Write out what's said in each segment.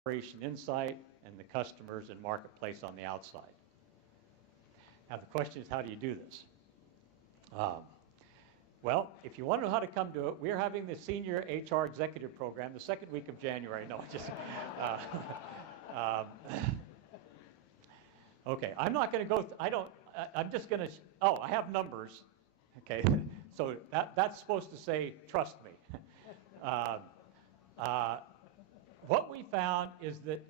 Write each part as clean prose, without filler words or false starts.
operation inside and the customers and marketplace on the outside. Now the question is, how do you do this? Well, if you want to know how to come to it, we're having the Senior HR Executive Program the second week of January. No, just... okay, I'm not going to go... I'm just going to... Oh, I have numbers. Okay, so that's supposed to say, trust me. What we found is that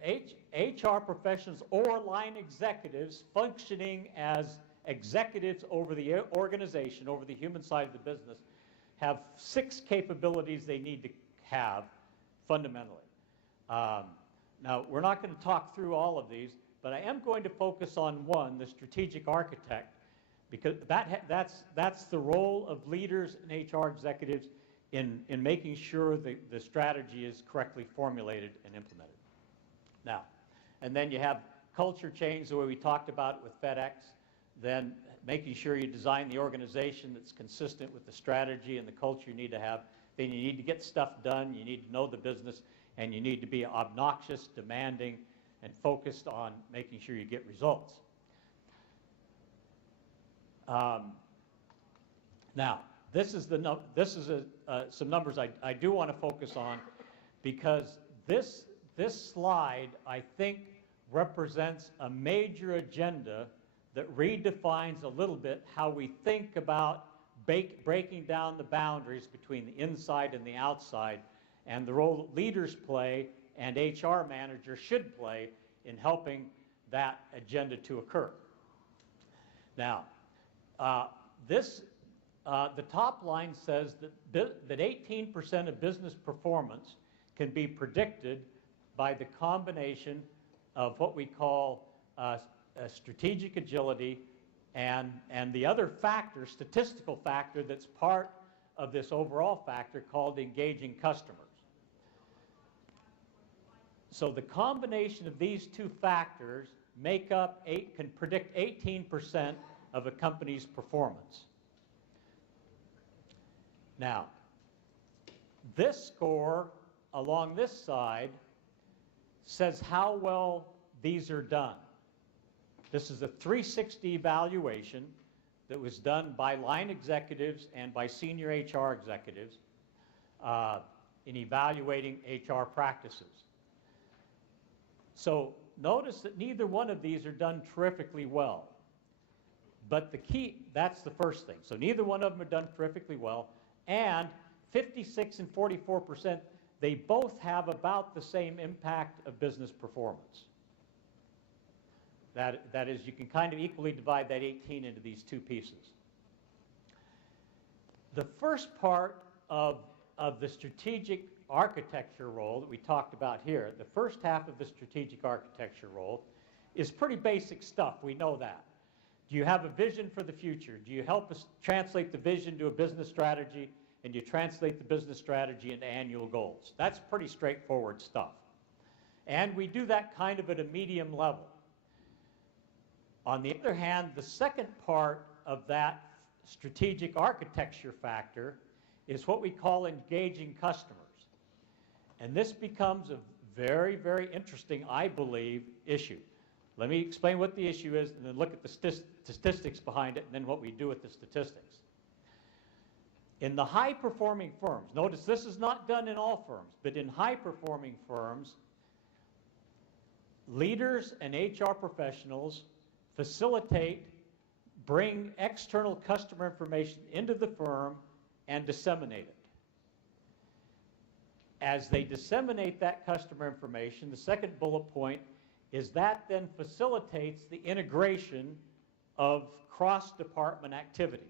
HR professionals or line executives functioning as executives over the organization, over the human side of the business, have 6 capabilities they need to have fundamentally. Now, we're not going to talk through all of these, but I am going to focus on one, the strategic architect, because that's the role of leaders and HR executives in making sure the strategy is correctly formulated and implemented. Now, and then you have culture change, the way we talked about it with FedEx, then making sure you design the organization that's consistent with the strategy and the culture you need to have. Then you need to get stuff done, you need to know the business, and you need to be obnoxious, demanding, and focused on making sure you get results. Now, this is some numbers I do want to focus on, because this slide, I think, represents a major agenda that redefines a little bit how we think about breaking down the boundaries between the inside and the outside, and the role that leaders play and HR managers should play in helping that agenda to occur. Now, the top line says that 18% of business performance can be predicted by the combination of what we call strategic agility and the other factor, statistical factor, that's part of this overall factor called engaging customers. So the combination of these 2 factors can predict 18% of a company's performance. Now, this score along this side says how well these are done. This is a 360 evaluation that was done by line executives and by senior HR executives in evaluating HR practices. So notice that neither one of these are done terrifically well. But the key, that's the first thing. So neither one of them are done terrifically well. And 56 and 44%, they both have about the same impact of business performance. That is, you can kind of equally divide that 18 into these 2 pieces. The first part of the strategic architecture role that we talked about here, the first half of the strategic architecture role, is pretty basic stuff. We know that. Do you have a vision for the future? Do you help us translate the vision to a business strategy, and you translate the business strategy into annual goals? That's pretty straightforward stuff. And we do that kind of at a medium level. On the other hand, the second part of that strategic architecture factor is what we call engaging customers. And this becomes a very, very interesting, I believe, issue. Let me explain what the issue is, and then look at the statistics behind it, and then what we do with the statistics. In the high-performing firms, notice this is not done in all firms, but in high-performing firms, leaders and HR professionals facilitate, bring external customer information into the firm and disseminate it. As they disseminate that customer information, the second bullet point is that then facilitates the integration of cross-department activities.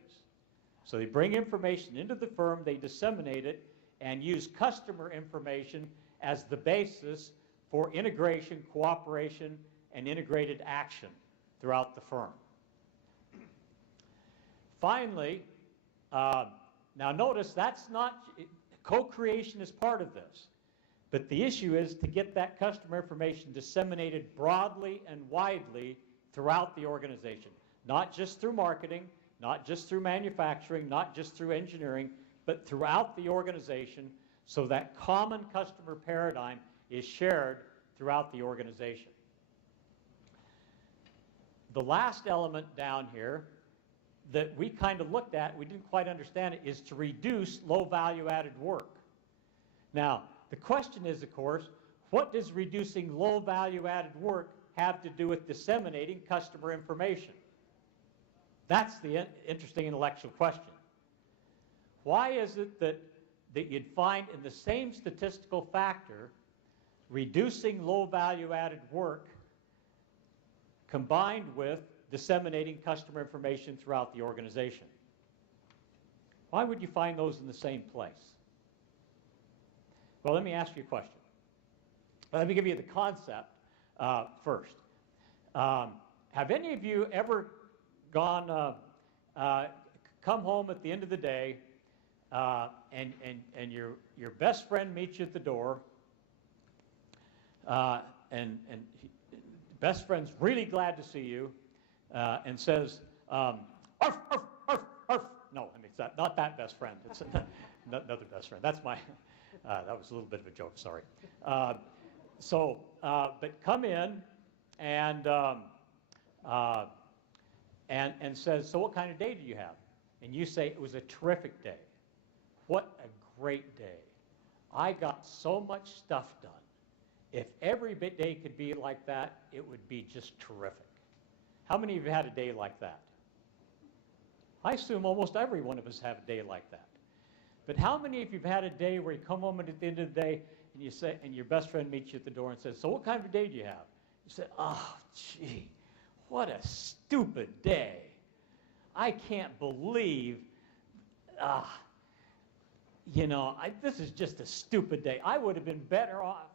So they bring information into the firm, they disseminate it, and use customer information as the basis for integration, cooperation, and integrated action throughout the firm. Finally, now notice that's not, co-creation is part of this, but the issue is to get that customer information disseminated broadly and widely throughout the organization, not just through marketing, not just through manufacturing, not just through engineering, but throughout the organization, so that common customer paradigm is shared throughout the organization. The last element down here that we kind of looked at, we didn't quite understand it, is to reduce low value added work. Now, the question is, of course, what does reducing low value added work have to do with disseminating customer information? That's the interesting intellectual question. Why is it that you'd find in the same statistical factor, reducing low value added work combined with disseminating customer information throughout the organization? Why would you find those in the same place? Well, let me ask you a question. Let me give you the concept first. Have any of you ever gone, come home at the end of the day, and your best friend meets you at the door, and best friend's really glad to see you, and says, arf, arf, arf, arf. No, I mean, it's not that best friend. It's another best friend. That's my, that was a little bit of a joke, sorry. But come in and says, so what kind of day do you have? And you say, it was a terrific day. What a great day. I got so much stuff done. If every day could be like that, it would be just terrific. How many of you had a day like that? I assume almost every one of us have a day like that. But how many of you have had a day where you come home at the end of the day and you say, and your best friend meets you at the door and says, so what kind of a day do you have? You say, oh, gee, what a stupid day. I can't believe, you know, this is just a stupid day. I would have been better off.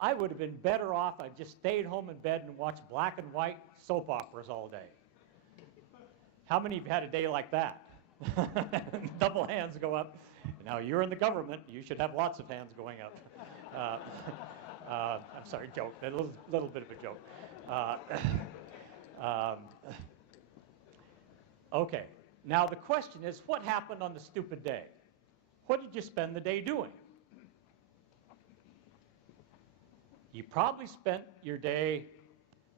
I would have been better off. I just stayed home in bed and watched black and white soap operas all day. How many of you had a day like that? Double hands go up. Now, you're in the government. You should have lots of hands going up. I'm sorry, joke. A little bit of a joke. Okay. Now, the question is, what happened on the stupid day? What did you spend the day doing? You probably spent your day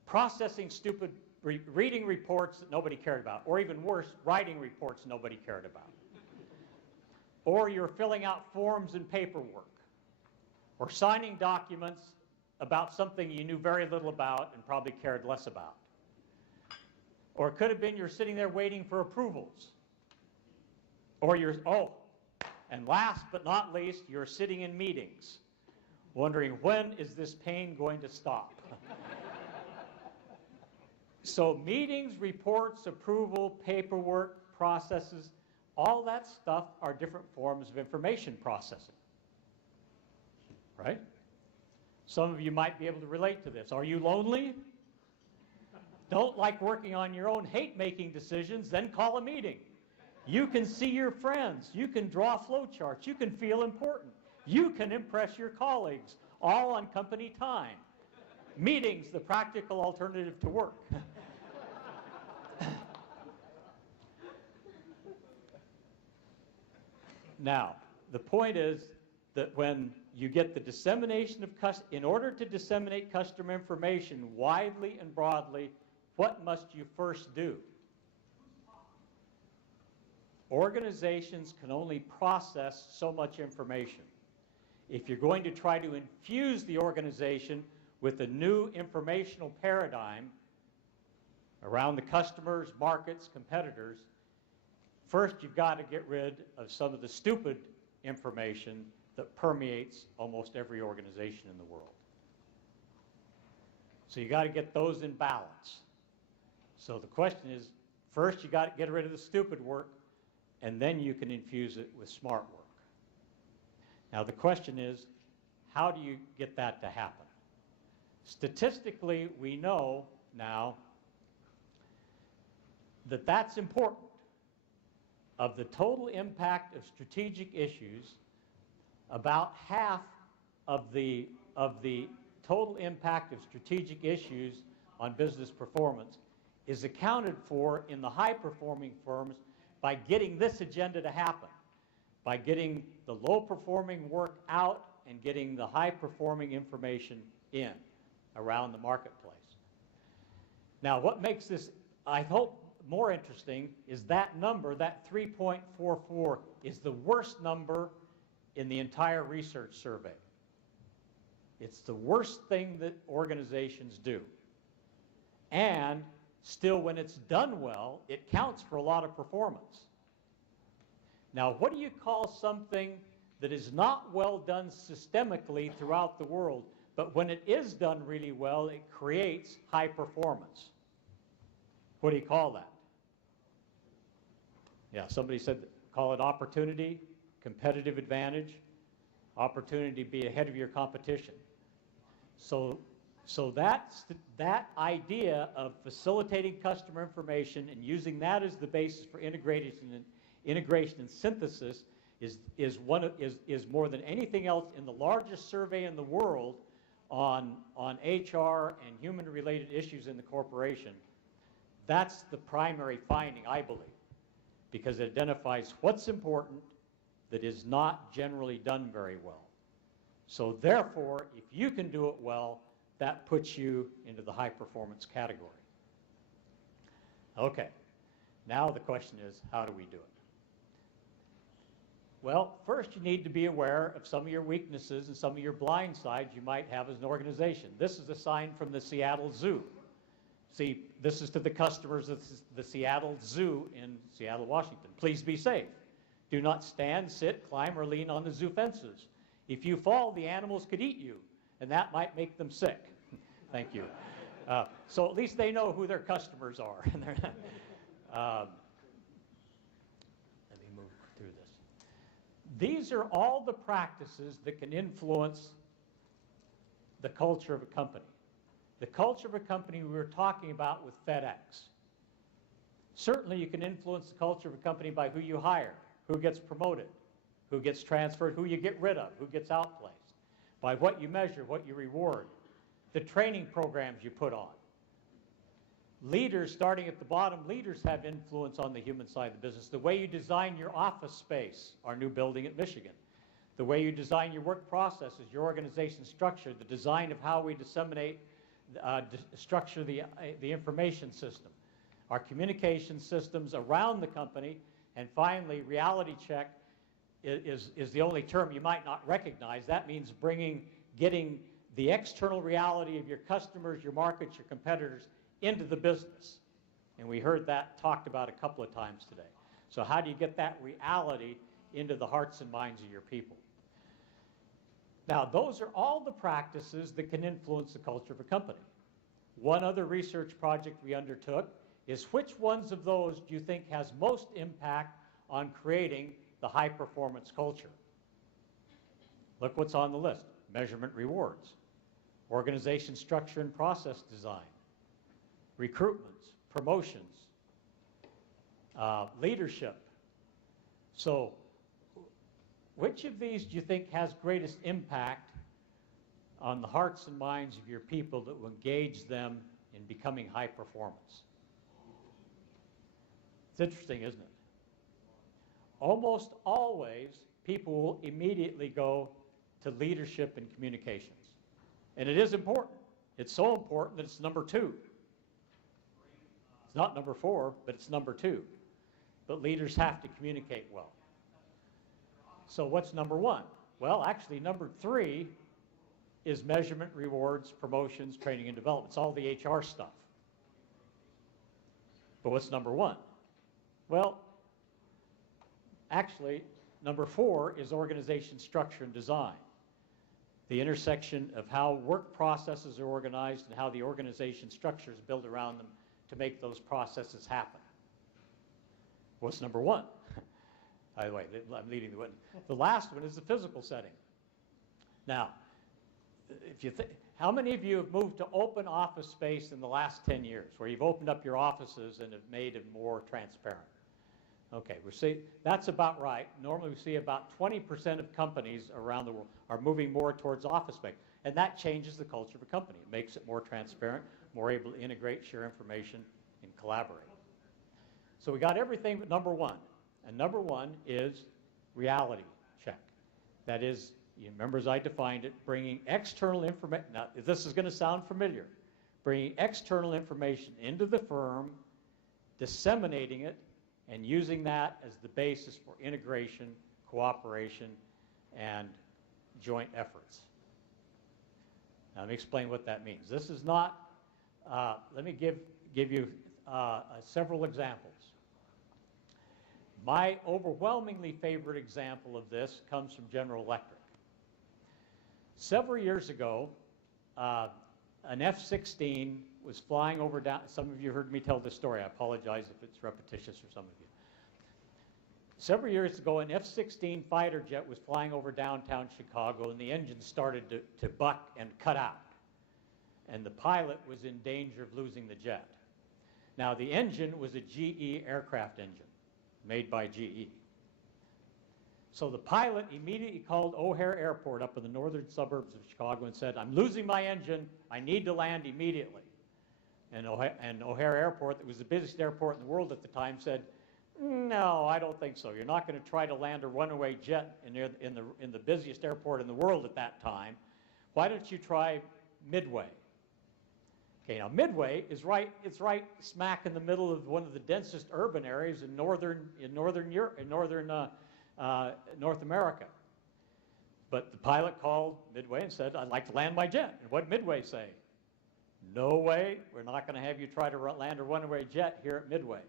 processing stupid, reading reports that nobody cared about, or even worse, writing reports nobody cared about. Or you're filling out forms and paperwork, or signing documents about something you knew very little about and probably cared less about. Or it could have been you're sitting there waiting for approvals. Or you're, and last but not least, you're sitting in meetings, wondering, when is this pain going to stop? So meetings, reports, approval, paperwork, processes, all that stuff are different forms of information processing, right? Some of you might be able to relate to this. Are you lonely? Don't like working on your own, hate making decisions, then call a meeting. You can see your friends. You can draw flow charts. You can feel important. You can impress your colleagues, all on company time. Meetings, the practical alternative to work. Now, the point is that when you get the dissemination of in order to disseminate customer information widely and broadly, what must you first do? Organizations can only process so much information. If you're going to try to infuse the organization with a new informational paradigm around the customers, markets, competitors, first you've got to get rid of some of the stupid information that permeates almost every organization in the world. So you got to get those in balance. So the question is, first you got to get rid of the stupid work, and then you can infuse it with smart work. Now the question is, how do you get that to happen? Statistically, we know now that that's important. Of the total impact of strategic issues, about half of the total impact of strategic issues on business performance is accounted for in the high-performing firms by getting this agenda to happen, by getting the low-performing work out and getting the high-performing information in. around the marketplace. Now, what makes this, I hope, more interesting is that number, that 3.44, is the worst number in the entire research survey. It's the worst thing that organizations do. And still, when it's done well, it counts for a lot of performance. Now, what do you call something that is not well done systemically throughout the world, but when it is done really well, it creates high performance? What do you call that? Yeah, somebody said, call it opportunity, competitive advantage, opportunity to be ahead of your competition. So that idea of facilitating customer information and using that as the basis for integration and synthesis is more than anything else in the largest survey in the world on HR and human-related issues in the corporation. That's the primary finding, I believe, because it identifies what's important that is not generally done very well. So therefore, if you can do it well, that puts you into the high-performance category. Okay, now the question is, how do we do it? Well, first you need to be aware of some of your weaknesses and some of your blind sides you might have as an organization. This is a sign from the Seattle Zoo. See, this is to the customers of the Seattle Zoo in Seattle, Washington. Please be safe. Do not stand, sit, climb, or lean on the zoo fences. If you fall, the animals could eat you, and that might make them sick. Thank you. So at least they know who their customers are. Let me move through this. These are all the practices that can influence the culture of a company. The culture of a company we were talking about with FedEx. Certainly you can influence the culture of a company by who you hire, who gets promoted, who gets transferred, who you get rid of, who gets outplaced, by what you measure, what you reward, the training programs you put on. Leaders, starting at the bottom, leaders have influence on the human side of the business. The way you design your office space, our new building at Michigan, the way you design your work processes, your organization structure, the design of how we disseminate, structure the information system, our communication systems around the company, and finally, reality check is the only term you might not recognize. That means getting the external reality of your customers, your markets, your competitors into the business. And we heard that talked about a couple of times today. So how do you get that reality into the hearts and minds of your people? Now, those are all the practices that can influence the culture of a company. One other research project we undertook is which ones of those do you think has most impact on creating the high-performance culture? Look what's on the list. Measurement rewards, organization structure and process design, recruitments, promotions, leadership. So which of these do you think has greatest impact on the hearts and minds of your people that will engage them in becoming high performance? It's interesting, isn't it? Almost always, people will immediately go to leadership and communications. And it is important. It's so important that it's number 2. It's not number 4, but it's number 2. But leaders have to communicate well. So what's number 1? Well, actually, number 3 is measurement, rewards, promotions, training, and development. It's all the HR stuff. But what's number 1? Well, actually, number 4 is organization structure and design. The intersection of how work processes are organized and how the organization structure is built around them to make those processes happen. What's number 1? By the way, I'm leading the witness. The last one is the physical setting. Now, if you how many of you have moved to open office space in the last 10 years, where you've opened up your offices and have made them more transparent? Okay, we see that's about right. Normally we see about 20% of companies around the world are moving more towards office space, and that changes the culture of a company. It makes it more transparent, more able to integrate, share information, and collaborate. So we got everything but number 1, and number 1 is reality check. That is, You remember, as I defined it, bringing external information. Now, this is going to sound familiar. Bringing external information into the firm, disseminating it, and using that as the basis for integration, cooperation, and joint efforts. Now, let me explain what that means. This is not, let me give you several examples. My overwhelmingly favorite example of this comes from General Electric. Several years ago, an F-16 was flying over down. Some of you heard me tell this story. I apologize if it's repetitious for some of you. Several years ago, an F-16 fighter jet was flying over downtown Chicago, and the engine started to buck and cut out. And the pilot was in danger of losing the jet. Now, the engine was a GE aircraft engine made by GE. So the pilot immediately called O'Hare Airport up in the northern suburbs of Chicago and said, "I'm losing my engine. I need to land immediately." And O'Hare Airport, that was the busiest airport in the world at the time, said, "No, I don't think so. You're not going to try to land a runaway jet in the busiest airport in the world at that time. Why don't you try Midway?" Okay, now Midway is it's right smack in the middle of one of the densest urban areas in northern North America. But the pilot called Midway and said, "I'd like to land my jet." And what did Midway say? "No way, we're not going to have you try to land a runaway jet here at Midway."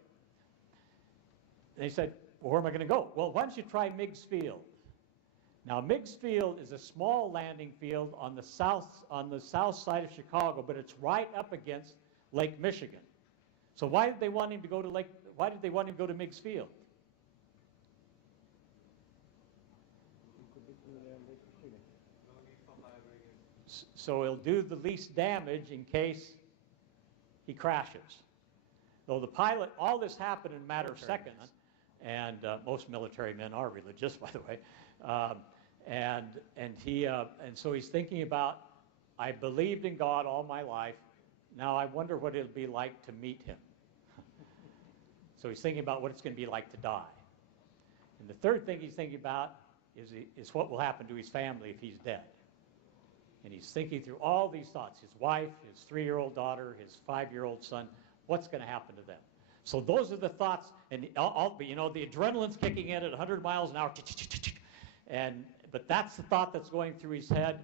And they said, "Well, where am I going to go?" "Well, why don't you try Meigs Field?" Now, Meigs Field is a small landing field on the south side of Chicago, but it's right up against Lake Michigan. So why did they want him to go to Meigs Field? So he'll do the least damage in case he crashes. Though the pilot, all this happened in a matter of seconds, and most military men are religious, by the way. And so he's thinking about, "I believed in God all my life. Now I wonder what it'll be like to meet him." So he's thinking about what it's going to be like to die. And the third thing he's thinking about is what will happen to his family if he's dead. And he's thinking through all these thoughts: his wife, his 3-year-old daughter, his 5-year-old son. What's going to happen to them? So those are the thoughts, and you know, the adrenaline's kicking in at 100 miles an hour, but that's the thought that's going through his head.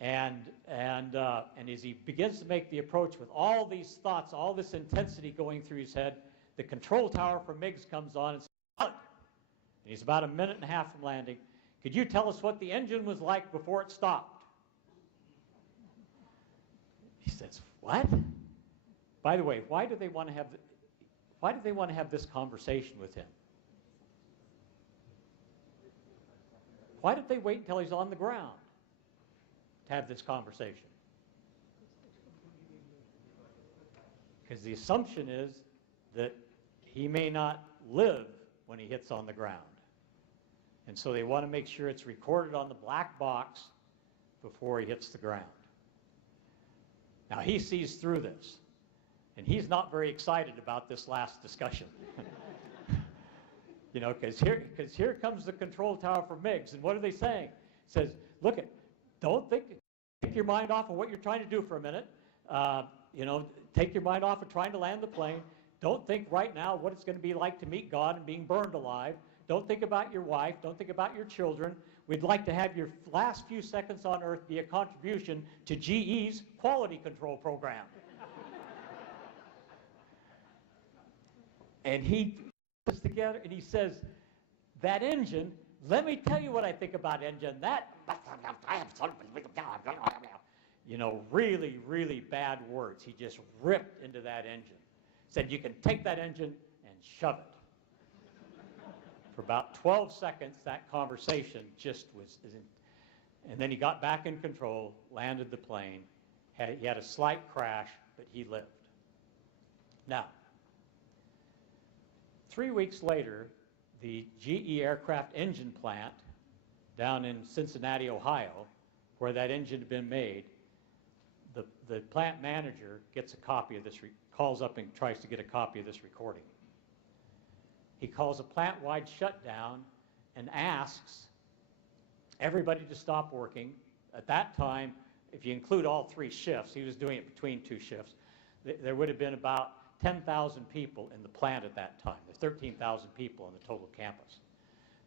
And as he begins to make the approach with all these thoughts, all this intensity going through his head, the control tower for Meigs comes on and says, "Pilot," and he's about a minute and a half from landing, "could you tell us what the engine was like before it stopped?" He says, "What?" By the way, why do they want to have this conversation with him? Why did they wait until he's on the ground to have this conversation? Because the assumption is that he may not live when he hits on the ground. And so they want to make sure it's recorded on the black box before he hits the ground. Now, he sees through this, and he's not very excited about this last discussion. You know, because here comes the control tower for Meigs, and what are they saying? It says, "Look, take your mind off of what you're trying to do for a minute. You know, take your mind off of trying to land the plane. Don't think right now what it's going to be like to meet God and being burned alive. Don't think about your wife. Don't think about your children. We'd like to have your last few seconds on Earth be a contribution to GE's quality control program." And he puts together and he says, "That engine, let me tell you what I think about engine. That," you know, really, really bad words. He just ripped into that engine. Said, "You can take that engine and shove it." For about 12 seconds, that conversation just was, and then he got back in control, landed the plane. He had a slight crash, but he lived. Now, 3 weeks later, the GE aircraft engine plant down in Cincinnati, Ohio, where that engine had been made, the plant manager gets a copy of this, calls up and tries to get a copy of this recording. He calls a plant-wide shutdown and asks everybody to stop working. At that time, if you include all 3 shifts, he was doing it between 2 shifts, there would have been about 10,000 people in the plant at that time. There's 13,000 people on the total campus.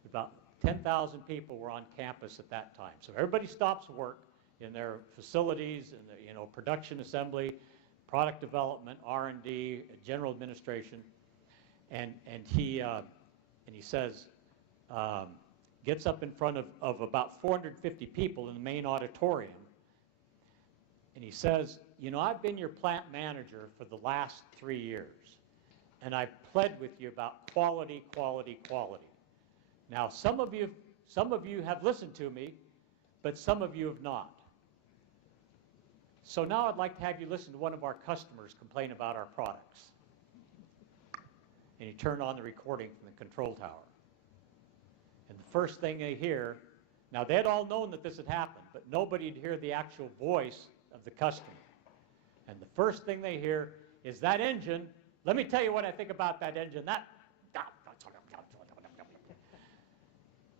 About 10,000 people were on campus at that time. So everybody stops work in their facilities, in the, you know, production assembly, product development, R&D, general administration, and he says, gets up in front of about 450 people in the main auditorium, and he says, you know, I've been your plant manager for the last 3 years, and I've pled with you about quality, quality, quality. Now, some of you have listened to me, but some of you have not. So now I'd like to have you listen to one of our customers complain about our products. And he turned on the recording from the control tower. And the first thing they hear, now they'd all known that this had happened, but nobody would hear the actual voice of the customer. And the first thing they hear is that engine. Let me tell you what I think about that engine.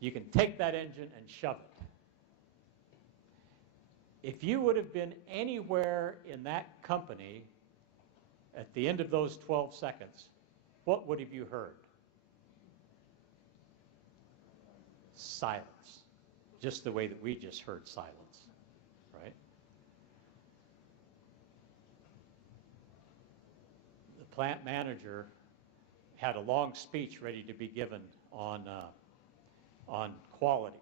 You can take that engine and shove it. If you would have been anywhere in that company at the end of those 12 seconds, what would have you heard? Silence. Just the way that we just heard silence, right? The plant manager had a long speech ready to be given on quality.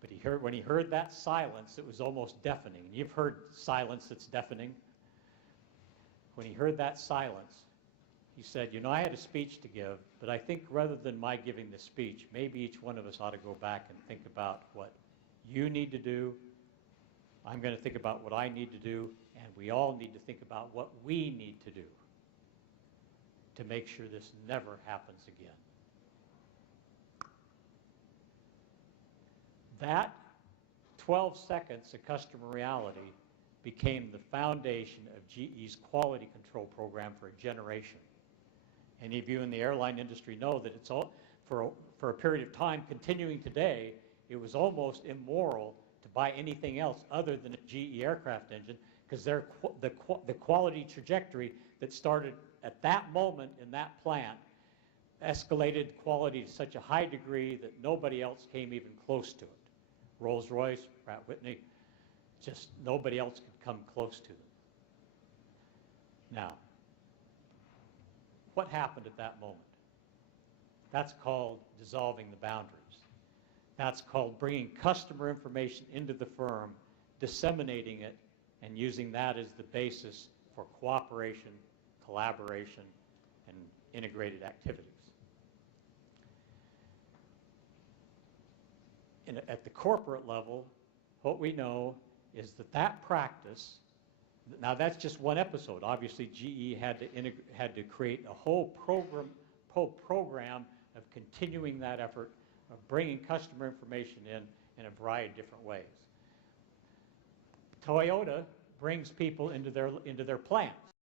But when he heard that silence, it was almost deafening. You've heard silence that's deafening. When he heard that silence, he said, you know, I had a speech to give, but I think rather than my giving the speech, maybe each one of us ought to go back and think about what you need to do. I'm going to think about what I need to do, and we all need to think about what we need to do to make sure this never happens again. That 12 seconds of customer reality became the foundation of GE's quality control program for a generation. Any of you in the airline industry know that it's all, for a period of time, continuing today, it was almost immoral to buy anything else other than a GE aircraft engine, because the quality trajectory that started at that moment in that plant escalated quality to such a high degree that nobody else came even close to it. Rolls-Royce, Pratt Whitney, just nobody else could come close to them. Now, what happened at that moment? That's called dissolving the boundaries. That's called bringing customer information into the firm, disseminating it, and using that as the basis for cooperation, collaboration, and integrated activities. At the corporate level, what we know is that practice, now that's just one episode. Obviously, GE had to create a whole program of continuing that effort of bringing customer information in a variety of different ways. Toyota brings people into their plants.